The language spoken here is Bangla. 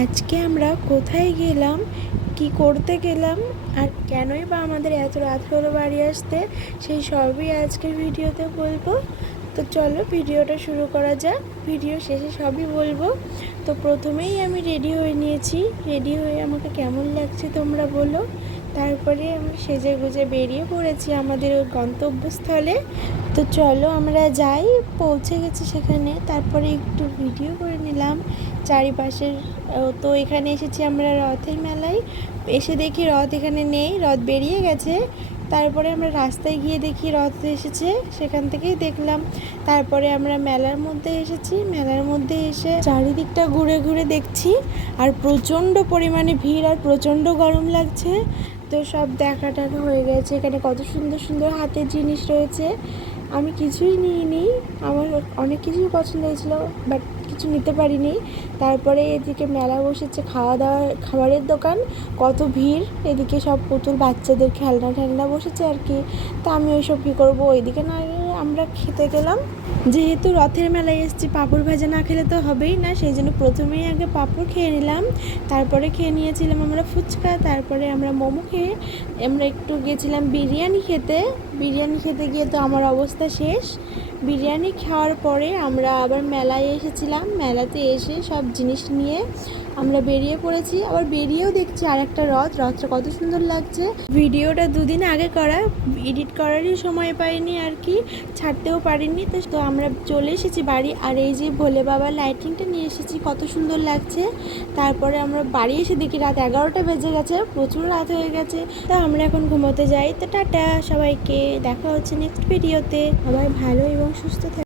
আজকে আমরা কোথায় গেলাম, কি করতে গেলাম, আর কেনই বা আমাদের এত রাত হলো বাড়ি আসতে, সেই সবই আজকের ভিডিওতে বলবো। তো চলো ভিডিওটা শুরু করা যাক, ভিডিও শেষে সবই বলবো। তো প্রথমেই আমি রেডি হয়ে নিয়েছি, রেডি হয়ে আমাকে কেমন লাগছে তোমরা বলো। তারপরে আমি সেজে গুজে বেরিয়ে পড়েছি আমাদের ওই গন্তব্যস্থলে। তো চলো আমরা যাই, পৌঁছে গেছি সেখানে। তারপরে একটু ভিডিও করে নিলাম চারিপাশের। তো এখানে এসেছি আমরা রথের মেলায়, এসে দেখি রথ এখানে নেই, রথ বেরিয়ে গেছে। তারপরে আমরা রাস্তায় গিয়ে দেখি রথ এসেছে, সেখান থেকেই দেখলাম। তারপরে আমরা মেলার মধ্যে এসেছি, মেলার মধ্যে এসে চারিদিকটা ঘুরে ঘুরে দেখছি, আর প্রচণ্ড পরিমাণে ভিড় আর প্রচণ্ড গরম লাগছে। তো সব দেখা টাকা হয়ে গেছে, এখানে কত সুন্দর সুন্দর হাতের জিনিস রয়েছে। আমি কিছুই নিইনি, আমার অনেক কিছুই পছন্দ হয়েছিল, বাট কিছু নিতে পারিনি। তারপরে এদিকে মেলা বসেছে, খাবারের দোকান, কত ভিড়। এদিকে সব পুতুল বাচ্চাদের খেলনা টেলনা বসেছে আর কি। তা আমি ওইসব কী করবো, ওইদিকে না গিয়ে আমরা খেতে গেলাম। যেহেতু রথের মেলায় এসেছি, পাঁপড় ভাজা না খেলে তো হবেই না, সেই জন্য প্রথমেই আগে পাঁপড় খেয়ে নিলাম। তারপরে খেয়ে নিয়েছিলাম আমরা ফুচকা, তারপরে আমরা মোমো খেয়ে আমরা একটু গেছিলাম বিরিয়ানি খেতে। বিরিয়ানি খেতে গিয়ে তো আমার অবস্থা শেষ। বিরিয়ানি খাওয়ার পরে আমরা আবার মেলায় এসেছিলাম, মেলাতে এসে সব জিনিস নিয়ে আমরা বেরিয়ে পড়েছি। আবার বেরিয়েও দেখছি আর একটা রথটা কত সুন্দর লাগছে। ভিডিওটা দুদিন আগে করা, এডিট করারই সময় পাইনি আর কি, ছাড়তেও পারিনি। তো আমরা চলে এসেছি বাড়ি, আর এই যে ভোলে বাবার লাইটিংটা নিয়ে এসেছি, কত সুন্দর লাগছে। তারপরে আমরা বাড়ি এসে দেখি রাত 11টা বেজে গেছে, প্রচুর রাত হয়ে গেছে। তো আমরা এখন ঘুমোতে যাই। তো টাটা সবাইকে, দেখা হচ্ছে নেক্সট ভিডিওতে। সবাই ভালো এবং সুস্থ থাকবে।